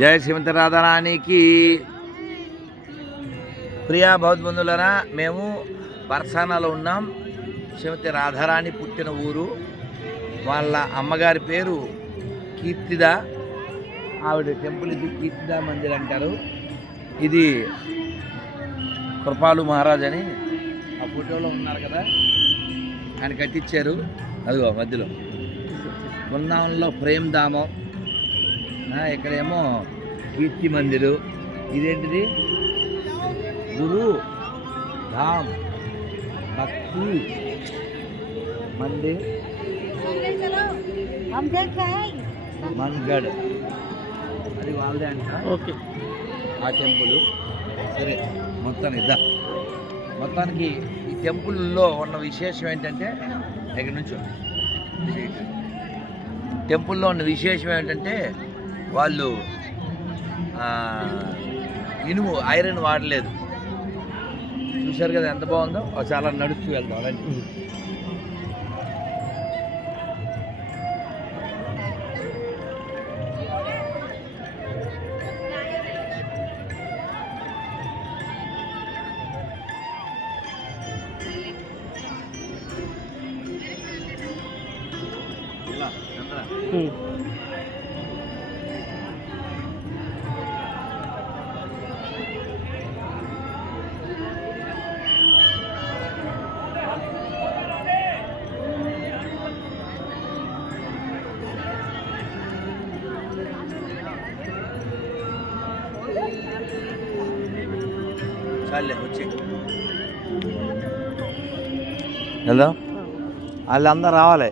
జయ శ్రీమతి రాధారాణికి. ప్రియా భగవద్బంధువులరా, మేము బర్సానాలో ఉన్నాం. శ్రీమతి రాధారాణి పుట్టిన ఊరు. వాళ్ళ అమ్మగారి పేరు కీర్తిద. ఆవిడ టెంపుల్ ఇది కీర్తిద మందిర్ అంటారు. ఇది కృపాలు మహారాజ్ అని ఆ ఫోటోలో ఉన్నారు కదా, ఆయన కట్టించారు. అదిగో మధ్యలో బృందావనంలో ప్రేమ్ ధామం, ఇక్కడేమో కీర్తి మందిరు. ఇదేంటిది? గురు ధామ్ భక్తి మందిర్ మన్గఢ్. అది వాళ్ళదే అంట. ఓకే, ఆ టెంపుల్. సరే, మొత్తానికి ఈ టెంపుల్లో ఉన్న విశేషం ఏంటంటే, ఇక్కడ నుంచి టెంపుల్లో ఉన్న విశేషం ఏంటంటే వాళ్ళు ఇనుము ఐరన్ వాడలేదు. చూశారు కదా ఎంత బాగుందో. చాలా నడుస్తూ వెళ్దాం అలాంటి. చాలే వచ్చి వెళ్దాం. వాళ్ళందరూ రావాలి.